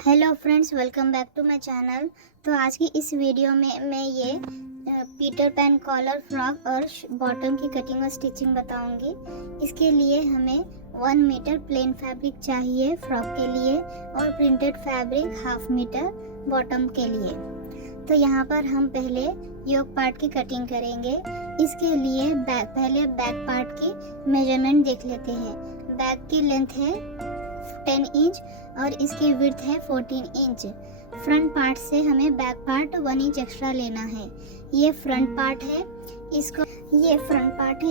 Hello friends, welcome back to my channel. तो आज की इस वीडियो में मैं ये पीटर पैन कॉलर फ्रॉक और बॉटम की कटिंग और स्टिचिंग बताऊंगी। इसके लिए हमें 1 मीटर प्लेन फैब्रिक चाहिए फ्रॉक के लिए और प्रिंटेड फैब्रिक 1/2 मीटर बॉटम के लिए। तो यहाँ पर हम पहले योक पार्ट की कटिंग करेंगे। इसके लिए पहले बैक पार्ट की मेजरमेंट देख लेते हैं। बैक की लेंथ है 10 इंच और इसकी विड्थ है 14 इंच। फ्रंट पार्ट से हमें बैक पार्ट 1 इंच एक्स्ट्रा लेना है। ये फ्रंट पार्ट है,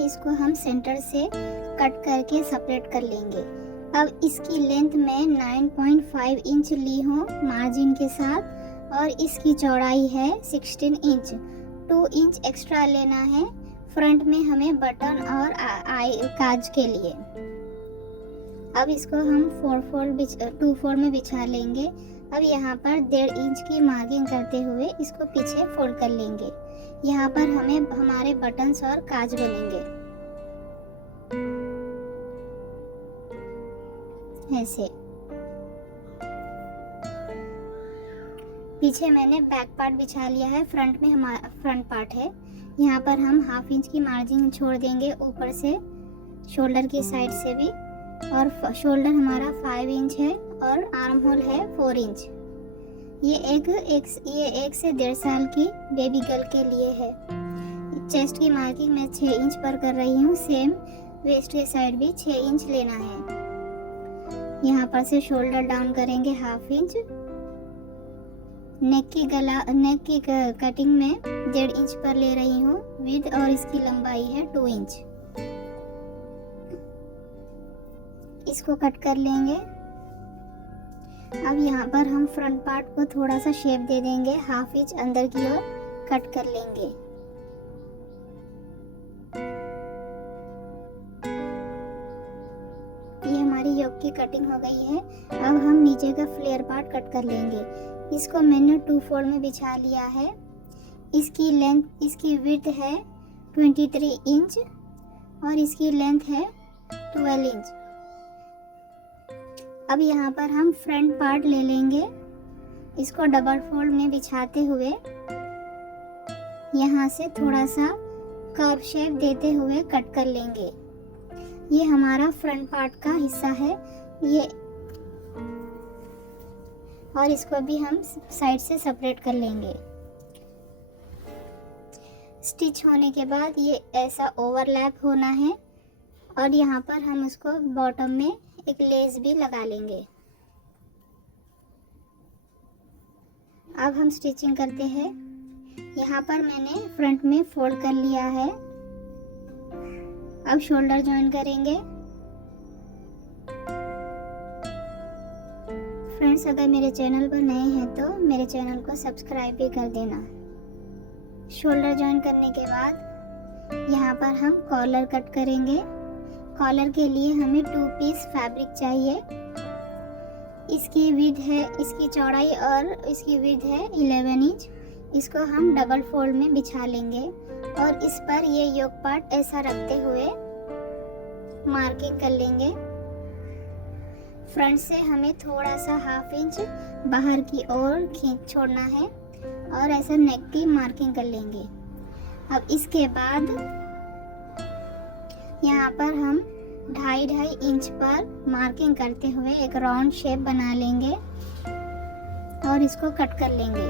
इसको हम सेंटर से कट करके सेपरेट कर लेंगे। अब इसकी लेंथ में 9.5 इंच ली हूँ मार्जिन के साथ और इसकी चौड़ाई है 16 इंच। 2 इंच एक्स्ट्रा लेना है फ्रंट में हमें बटन और काज के लिए। अब इसको हम 2/4 में बिछा लेंगे। अब यहाँ पर 1.5 इंच की मार्किंग करते हुए इसको पीछे फोल्ड कर लेंगे। यहाँ पर हमें हमारे बटन्स और काज बनेंगे ऐसे। पीछे मैंने बैक पार्ट बिछा लिया है, फ्रंट में हमारा फ्रंट पार्ट है। यहाँ पर हम 1/2 इंच की मार्जिन छोड़ देंगे ऊपर से, शोल्डर की साइड से भी। और शोल्डर हमारा 5 इंच है और आर्म होल है 4 इंच। ये एक से 1.5 साल की बेबी गर्ल के लिए है। चेस्ट की मार्किंग मैं 6 इंच पर कर रही हूँ। सेम वेस्ट के साइड भी 6 इंच लेना है। यहाँ पर से शोल्डर डाउन करेंगे 1/2 इंच। नेक की कटिंग में 1.5 इंच पर ले रही हूँ विड्थ और इसकी लंबाई है 2 इंच। इसको कट कर लेंगे। अब यहाँ पर हम फ्रंट पार्ट को थोड़ा सा शेप दे देंगे, 1/2 इंच अंदर की ओर कट कर लेंगे। ये हमारी योक की कटिंग हो गई है। अब हम नीचे का फ्लेयर पार्ट कट कर लेंगे। इसको मैंने 2/4 में बिछा लिया है। इसकी विड्थ है 23 इंच और इसकी लेंथ है 12 इंच। अब यहाँ पर हम फ्रंट पार्ट ले लेंगे। इसको डबल फोल्ड में बिछाते हुए यहाँ से थोड़ा सा कर्व शेप देते हुए कट कर लेंगे। ये हमारा फ्रंट पार्ट का हिस्सा है ये, और इसको भी हम साइड से सेपरेट कर लेंगे। स्टिच होने के बाद ये ऐसा ओवरलैप होना है और यहाँ पर हम इसको बॉटम में एक लेस भी लगा लेंगे। अब हम स्टिचिंग करते हैं। यहाँ पर मैंने फ्रंट में फोल्ड कर लिया है। अब शोल्डर जॉइन करेंगे। फ्रेंड्स, अगर मेरे चैनल पर नए हैं तो मेरे चैनल को सब्सक्राइब भी कर देना। शोल्डर जॉइन करने के बाद यहाँ पर हम कॉलर कट करेंगे। कॉलर के लिए हमें 2 पीस फैब्रिक चाहिए। इसकी चौड़ाई और इसकी विड्थ है 11 इंच। इसको हम डबल फोल्ड में बिछा लेंगे और इस पर ये योक पार्ट ऐसा रखते हुए मार्किंग कर लेंगे। फ्रंट से हमें थोड़ा सा 1/2 इंच बाहर की ओर खींच छोड़ना है और ऐसा नेक की मार्किंग कर लेंगे। अब इसके बाद यहाँ पर हम 2.5 इंच पर मार्किंग करते हुए एक राउंड शेप बना लेंगे और इसको कट कर लेंगे।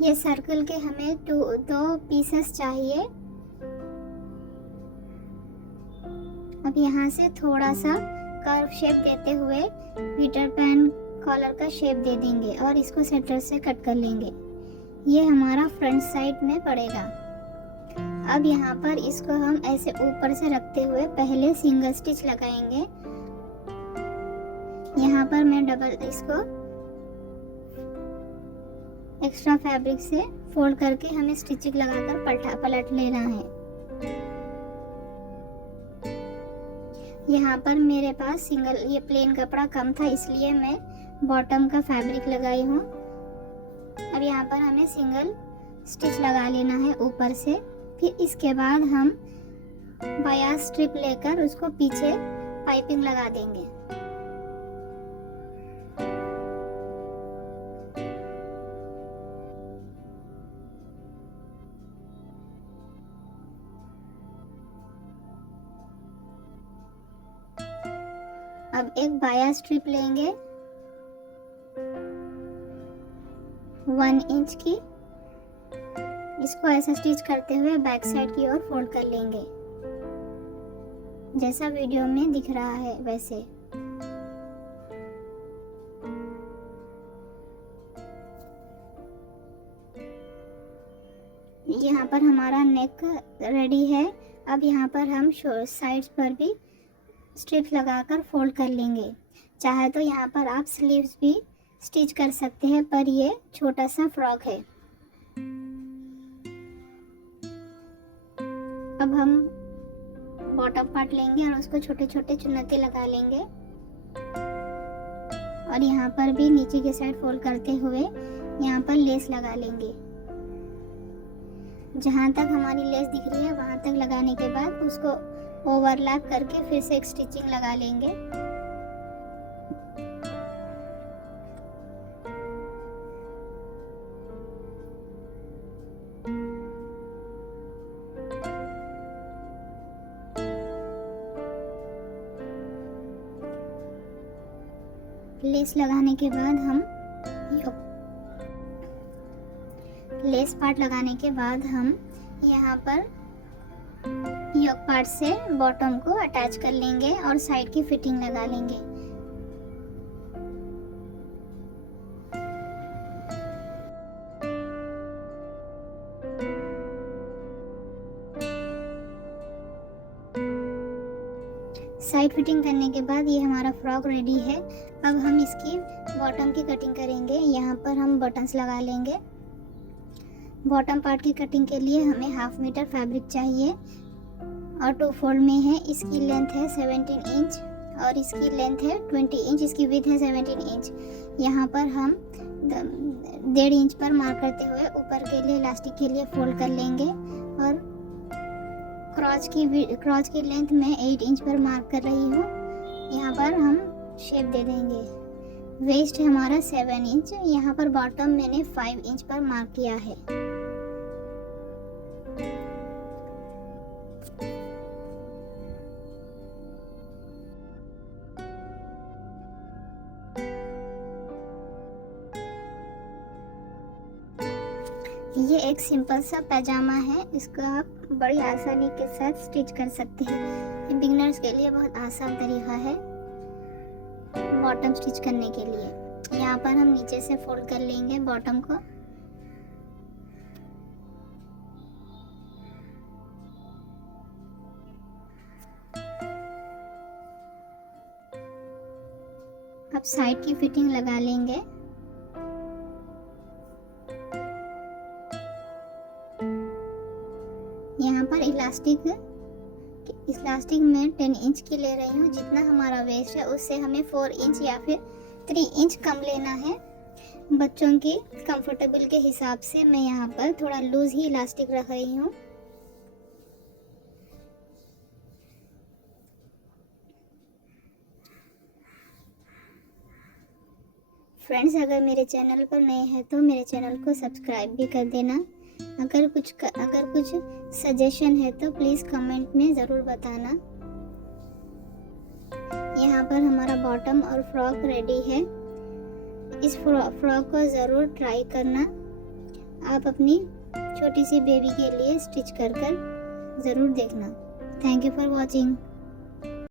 ये सर्कल के हमें 2 पीसेस चाहिए। अब यहाँ से थोड़ा सा कर्व शेप देते हुए पीटर पैन कॉलर का शेप दे देंगे और इसको सेंटर से कट कर लेंगे। ये हमारा फ्रंट साइड में पड़ेगा। अब यहाँ पर इसको हम ऐसे ऊपर से रखते हुए पहले सिंगल स्टिच लगाएंगे। यहाँ पर मैं इसको एक्स्ट्रा फैब्रिक से फोल्ड करके हमें स्टिचिंग लगाकर पलट लेना है। यहाँ पर मेरे पास ये प्लेन कपड़ा कम था, इसलिए मैं बॉटम का फैब्रिक लगाई हूँ। अब यहाँ पर हमें सिंगल स्टिच लगा लेना है ऊपर से। फिर इसके बाद हम बायास स्ट्रिप लेकर उसको पीछे पाइपिंग लगा देंगे। अब एक बाया स्ट्रिप लेंगे 1 इंच की, इसको ऐसा स्टिच करते हुए बैक साइड की ओर फोल्ड कर लेंगे, जैसा वीडियो में दिख रहा है वैसे। यहाँ पर हमारा नेक रेडी है। अब यहाँ पर हम साइड्स पर भी स्ट्रिप्स लगाकर फोल्ड कर लेंगे। चाहे तो यहाँ पर आप स्लीव्स भी स्टिच कर सकते हैं, पर ये छोटा सा फ्रॉक है। अब हम बॉटम पार्ट लेंगे और उसको छोटे छोटे चुन्नते लगा लेंगे और यहाँ पर भी नीचे की साइड फोल्ड करते हुए यहाँ पर लेस लगा लेंगे। जहाँ तक हमारी लेस दिख रही है वहाँ तक लगाने के बाद उसको ओवरलैप करके फिर से एक स्टिचिंग लगा लेंगे। लेस लगाने के बाद हम लेस पार्ट लगाने के बाद हम यहाँ पर योक पार्ट से बॉटम को अटैच कर लेंगे और साइड की फिटिंग लगा लेंगे। साइड फिटिंग करने के बाद ये हमारा फ्रॉक रेडी है। अब हम इसकी बॉटम की कटिंग करेंगे। यहाँ पर हम बटन्स लगा लेंगे। बॉटम पार्ट की कटिंग के लिए हमें 1/2 मीटर फैब्रिक चाहिए और 2 फोल्ड में है। इसकी लेंथ है 17 इंच और इसकी लेंथ है 20 इंच, इसकी विड्थ है 17 इंच। यहाँ पर हम 1.5 इंच पर मार्क करते हुए ऊपर के लिए इलास्टिक के लिए फोल्ड कर लेंगे और क्रॉच की लेंथ में 8 इंच पर मार्क कर रही हूँ। यहाँ पर हम शेप दे देंगे। वेस्ट है हमारा 7 इंच। यहाँ पर बॉटम मैंने 5 इंच पर मार्क किया है। ये एक सिंपल सा पैजामा है। इसको आप बड़ी आसानी के साथ स्टिच कर सकते हैं। बिगिनर्स के लिए बहुत आसान तरीका है बॉटम स्टिच करने के लिए। यहाँ पर हम नीचे से फोल्ड कर लेंगे बॉटम को। अब साइड की फिटिंग लगा लेंगे। यहाँ पर इलास्टिक में 10 इंच की ले रही हूँ। जितना हमारा वेस्ट है उससे हमें 4 इंच या फिर 3 इंच कम लेना है। बच्चों की कंफर्टेबल के हिसाब से मैं यहाँ पर थोड़ा लूज ही इलास्टिक रख रही हूँ। फ्रेंड्स, अगर मेरे चैनल पर नए हैं तो मेरे चैनल को सब्सक्राइब भी कर देना। अगर कुछ सजेशन है तो प्लीज़ कमेंट में ज़रूर बताना। यहाँ पर हमारा बॉटम और फ्रॉक रेडी है। इस फ्रॉक को ज़रूर ट्राई करना। आप अपनी छोटी सी बेबी के लिए स्टिच कर ज़रूर देखना। Thank you for watching.